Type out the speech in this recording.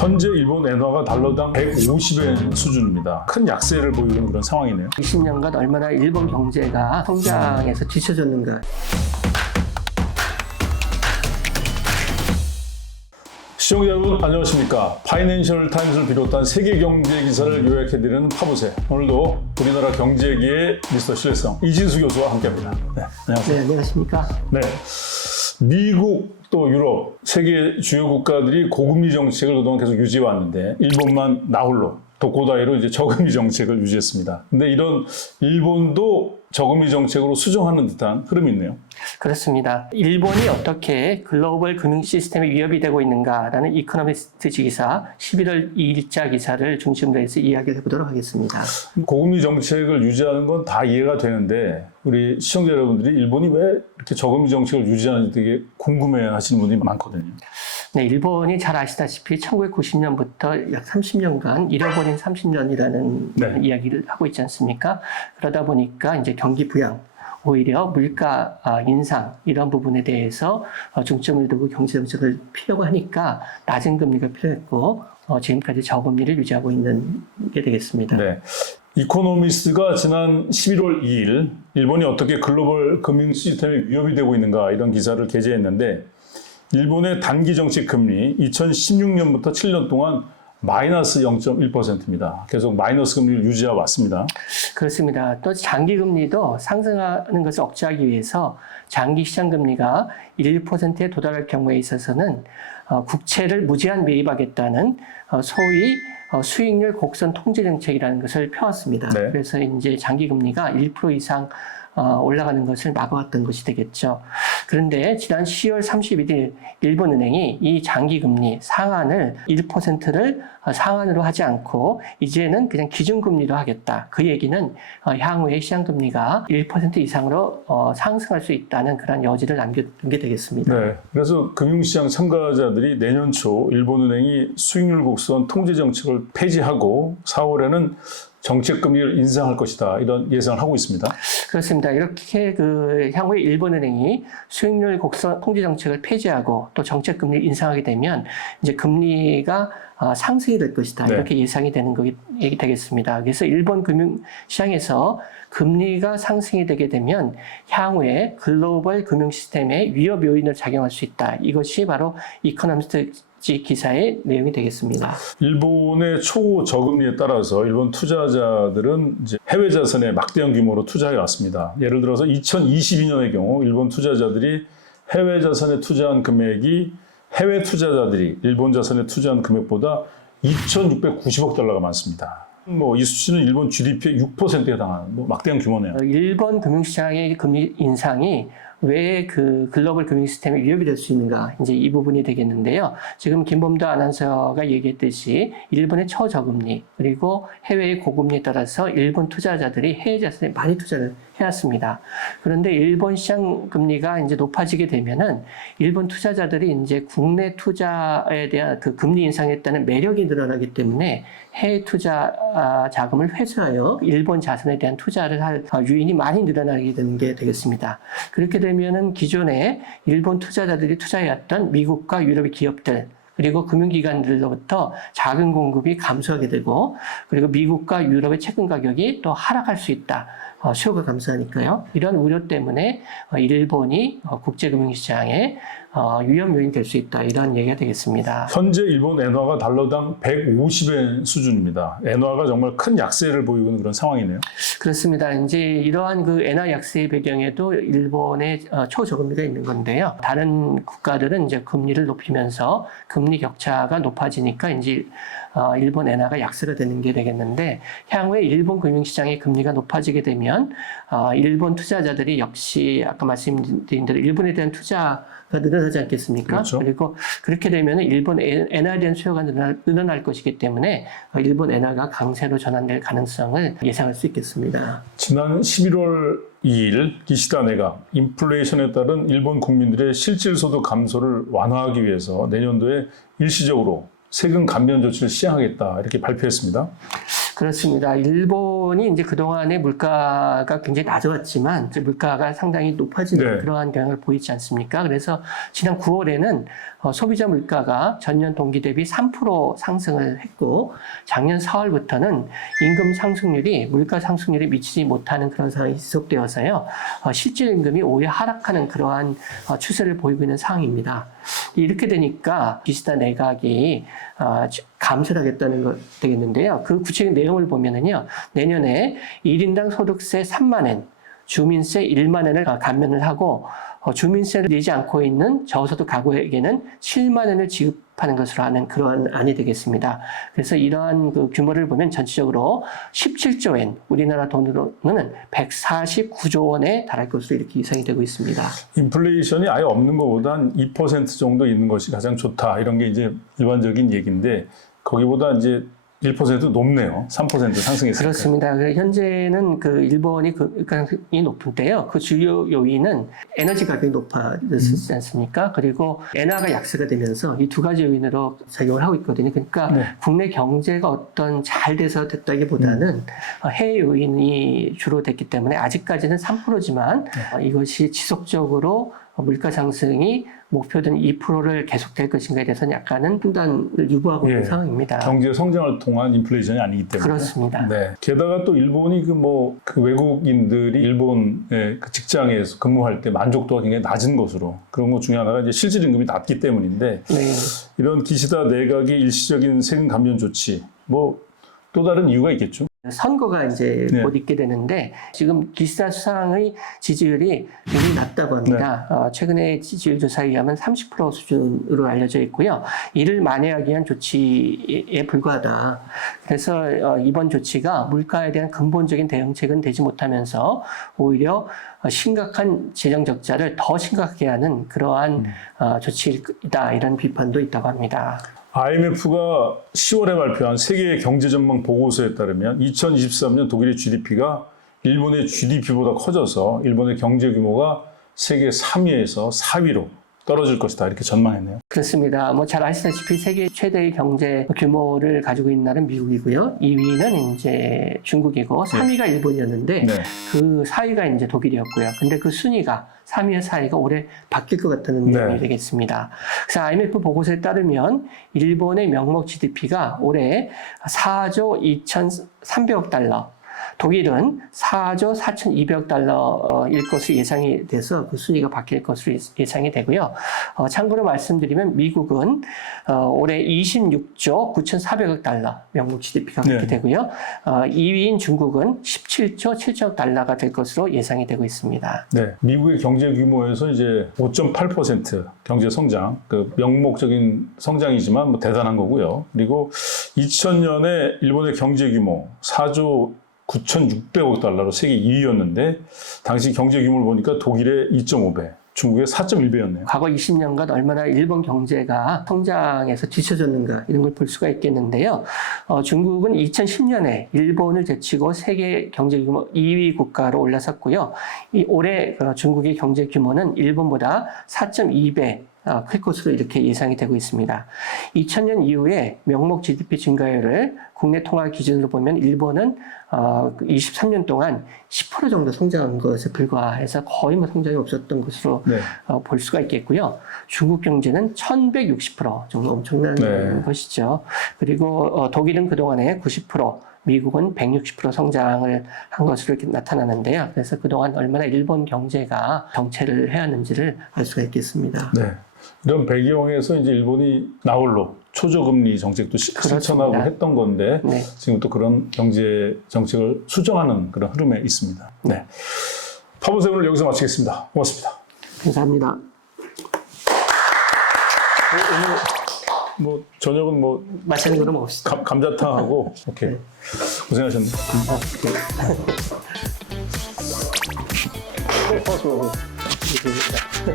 현재 일본 엔화가 달러당 150엔 수준입니다. 큰 약세를 보이는 그런 상황이네요. 20년간 얼마나 일본 경제가 성장에서 뒤처졌는가. 시청자 여러분 안녕하십니까. 파이낸셜 타임스를 비롯한 세계 경제 기사를 요약해드리는 파보세. 오늘도 우리나라 경제계의 미스터 신뢰성 이진수 교수와 함께합니다. 네, 안녕하세요. 네, 안녕하십니까. 네, 미국 또 유럽 세계 주요 국가들이 고금리 정책을 그동안 계속 유지해 왔는데 일본만 나홀로 독고다이로 이제 저금리 정책을 유지했습니다. 근데 이런 일본도 저금리 정책으로 수정하는 듯한 흐름이 있네요. 그렇습니다. 일본이 어떻게 글로벌 금융 시스템에 위협이 되고 있는가라는 이코노미스트 지기사 11월 2일자 기사를 중심으로 해서 이야기를 해보도록 하겠습니다. 고금리 정책을 유지하는 건 다 이해가 되는데 우리 시청자 여러분들이 일본이 왜 이렇게 저금리 정책을 유지하는지 되게 궁금해 하시는 분들이 많거든요. 네, 일본이 잘 아시다시피 1990년부터 약 30년간 잃어버린 30년이라는 이야기를 하고 있지 않습니까? 그러다 보니까 이제 경기 부양, 오히려 물가 인상 이런 부분에 대해서 중점을 두고 경제 정책을 피려고 하니까 낮은 금리가 필요했고 지금까지 저금리를 유지하고 있는 게 되겠습니다. 네. 이코노미스트가 지난 11월 2일 일본이 어떻게 글로벌 금융 시스템에 위협이 되고 있는가 이런 기사를 게재했는데 일본의 단기 정책 금리 2016년부터 7년 동안 마이너스 0.1%입니다. 계속 마이너스 금리를 유지해 왔습니다. 그렇습니다. 또 장기 금리도 상승하는 것을 억제하기 위해서 장기 시장 금리가 1%에 도달할 경우에 있어서는 국채를 무제한 매입하겠다는 소위 수익률 곡선 통제 정책이라는 것을 펴왔습니다. 네. 그래서 이제 장기 금리가 1% 이상 올라가는 것을 막아왔던 것이 되겠죠. 그런데 지난 10월 31일 일본은행이 이 장기금리 상한을 1%를 상한으로 하지 않고 이제는 그냥 기준금리로 하겠다. 그 얘기는 향후에 시장금리가 1% 이상으로 상승할 수 있다는 그런 여지를 남겨둔 게 되겠습니다. 네, 그래서 금융시장 참가자들이 내년 초 일본은행이 수익률 곡선 통제 정책을 폐지하고 4월에는 정책금리를 인상할 것이다 이런 예상을 하고 있습니다. 그렇습니다. 이렇게 향후에 일본은행이 수익률 곡선 통제 정책을 폐지하고 또 정책금리를 인상하게 되면 이제 금리가 상승이 될 것이다. 네. 이렇게 예상이 되는 것이 되겠습니다. 그래서 일본 금융시장에서 금리가 상승이 되게 되면 향후에 글로벌 금융 시스템에 위협 요인을 작용할 수 있다. 이것이 바로 이코노미스트 기사의 내용이 되겠습니다. 일본의 초저금리에 따라서 일본 투자자들은 이제 해외 자산에 막대한 규모로 투자해 왔습니다. 예를 들어서 2022년의 경우 일본 투자자들이 해외 자산에 투자한 금액이 해외 투자자들이 일본 자산에 투자한 금액보다 2,690억 달러가 많습니다. 이 수치는 일본 GDP의 6%에 해당하는 막대한 규모네요. 일본 금융시장의 금리 인상이 왜 글로벌 금융 시스템에 위협이 될 수 있는가? 이제 이 부분이 되겠는데요. 지금 김범도 아나운서가 얘기했듯이 일본의 초저금리 그리고 해외의 고금리에 따라서 일본 투자자들이 해외 자산에 많이 투자를 해왔습니다. 그런데 일본 시장 금리가 이제 높아지게 되면은 일본 투자자들이 이제 국내 투자에 대한 금리 인상에 따른 매력이 늘어나기 때문에 해외 투자 자금을 회수하여 일본 자산에 대한 투자를 할 유인이 많이 늘어나게 되는 게 되겠습니다. 그렇게 되면은 기존에 일본 투자자들이 투자해왔던 미국과 유럽의 기업들 그리고 금융기관들로부터 자금 공급이 감소하게 되고 그리고 미국과 유럽의 채권 가격이 또 하락할 수 있다. 수요가 감소하니까요. 이런 우려 때문에 일본이 국제금융시장에 위험 요인이 될 수 있다. 이런 얘기가 되겠습니다. 현재 일본 엔화가 달러당 150엔 수준입니다. 엔화가 정말 큰 약세를 보이고 있는 그런 상황이네요. 그렇습니다. 이제 이러한 엔화 약세의 배경에도 일본의 초저금리가 있는 건데요. 다른 국가들은 이제 금리를 높이면서 금리 격차가 높아지니까 이제 일본 엔화가 약세가 되는 게 되겠는데 향후에 일본 금융시장의 금리가 높아지게 되면 일본 투자자들이 역시 아까 말씀드린 대로 일본에 대한 투자가 늘어나지 않겠습니까? 그렇죠. 그리고 그렇게 되면 일본 엔화에 대한 수요가 늘어날 것이기 때문에 일본 엔화가 강세로 전환될 가능성을 예상할 수 있겠습니다. 지난 11월 2일 기시다 내각 인플레이션에 따른 일본 국민들의 실질소득 감소를 완화하기 위해서 내년도에 일시적으로 세금 감면 조치를 시행하겠다 이렇게 발표했습니다. 그렇습니다. 일본이 이제 그동안에 물가가 굉장히 낮아왔지만 이제 물가가 상당히 높아지는 그러한 경향을 보이지 않습니까? 그래서 지난 9월에는 소비자 물가가 전년 동기 대비 3% 상승을 했고 작년 4월부터는 임금 상승률이 물가 상승률에 미치지 못하는 그런 상황이 지속되어서요. 실질 임금이 오히려 하락하는 그러한 추세를 보이고 있는 상황입니다. 이렇게 되니까 기시다 내각이 감세를 하겠다는 것 되겠는데요. 그 구체적인 내용을 보면은요. 내년에 1인당 소득세 3만 원, 주민세 1만 원을 감면을 하고 주민세를 내지 않고 있는 저소득 가구에게는 7만 원을 지급하는 것으로 하는 그러한 안이 되겠습니다. 그래서 이러한 그 규모를 보면 전체적으로 17조 엔, 우리나라 돈으로는 149조 원에 달할 것으로 이렇게 예상이 되고 있습니다. 인플레이션이 아예 없는 것보다 한 2% 정도 있는 것이 가장 좋다. 이런 게 이제 일반적인 얘기인데 거기보다 이제 1% 높네요. 3% 상승했으니까. 그렇습니다. 현재는 그 일본이 그 가격이 높은 때요. 그 주요 요인은 에너지 가격이 높아졌지 않습니까? 그리고 엔화가 약세가 되면서 이 두 가지 요인으로 작용을 하고 있거든요. 그러니까 네. 국내 경제가 어떤 잘 돼서 됐다기보다는 해외 요인이 주로 됐기 때문에 아직까지는 3%지만 이것이 지속적으로 물가 상승이 목표된 2%를 계속될 것인가에 대해서는 약간은 판단을 유보하고 있는 상황입니다. 경제 성장을 통한 인플레이션이 아니기 때문에. 그렇습니다. 네. 게다가 또 일본이 그 외국인들이 일본의 그 직장에서 근무할 때 만족도가 굉장히 낮은 것으로 그런 것 중에 하나가 이제 실질 임금이 낮기 때문인데 네. 이런 기시다 내각의 일시적인 세금 감면 조치 또 다른 이유가 있겠죠. 선거가 이제 곧 있게 되는데 지금 기시다 수상의 지지율이 굉장히 낮다고 합니다. 최근에 지지율 조사에 의하면 30% 수준으로 알려져 있고요. 이를 만회하기 위한 조치에 불과하다. 그래서 이번 조치가 물가에 대한 근본적인 대응책은 되지 못하면서 오히려 심각한 재정 적자를 더 심각하게 하는 그러한 조치이다. 이런 비판도 있다고 합니다. IMF가 10월에 발표한 세계 경제 전망 보고서에 따르면 2023년 독일의 GDP가 일본의 GDP보다 커져서 일본의 경제 규모가 세계 3위에서 4위로 떨어질 것이다. 이렇게 전망했네요. 그렇습니다. 잘 아시다시피 세계 최대의 경제 규모를 가지고 있는 나라는 미국이고요. 2위는 이제 중국이고 3위가 일본이었는데 그 4위가 이제 독일이었고요. 근데 그 순위가 3위와 4위가 올해 바뀔 것 같다는 내용이 되겠습니다. 그래서 IMF 보고서에 따르면 일본의 명목 GDP가 올해 4조 2,300억 달러, 독일은 4조 4,200억 달러일 것으로 예상이 돼서 그 순위가 바뀔 것으로 예상이 되고요. 참고로 말씀드리면 미국은 올해 26조 9,400억 달러 명목 GDP가 그렇게 되고요. 2위인 중국은 17조 7천억 달러가 될 것으로 예상이 되고 있습니다. 네, 미국의 경제 규모에서 이제 5.8% 경제 성장, 그 명목적인 성장이지만 대단한 거고요. 그리고 2000년에 일본의 경제 규모 4조 9,600억 달러로 세계 2위였는데 당시 경제 규모를 보니까 독일의 2.5배, 중국의 4.1배였네요. 과거 20년간 얼마나 일본 경제가 성장에서 뒤처졌는가 이런 걸 볼 수가 있겠는데요. 중국은 2010년에 일본을 제치고 세계 경제 규모 2위 국가로 올라섰고요. 올해 중국의 경제 규모는 일본보다 4.2배 클 것으로 이렇게 예상이 되고 있습니다. 2000년 이후에 명목 GDP 증가율을 국내 통화 기준으로 보면 일본은 23년 동안 10% 정도 성장한 것에 불과해서 거의 성장이 없었던 것으로 볼 수가 있겠고요. 중국 경제는 1160% 정도 엄청난 것이죠. 그리고 독일은 그동안에 90%, 미국은 160% 성장을 한 것으로 이렇게 나타나는데요. 그래서 그동안 얼마나 일본 경제가 정체를 해왔는지를 알 수가 있겠습니다. 네. 이런 배경에서 이제 일본이 나홀로 초저금리 정책도 실천하고 했던 건데 지금 또 그런 경제 정책을 수정하는 그런 흐름에 있습니다. 네. 파보세 오늘 여기서 마치겠습니다. 고맙습니다. 감사합니다. 오늘 저녁은 맛있는 거로 먹읍시다. 감자탕하고 오케이. 고생하셨네요. 네.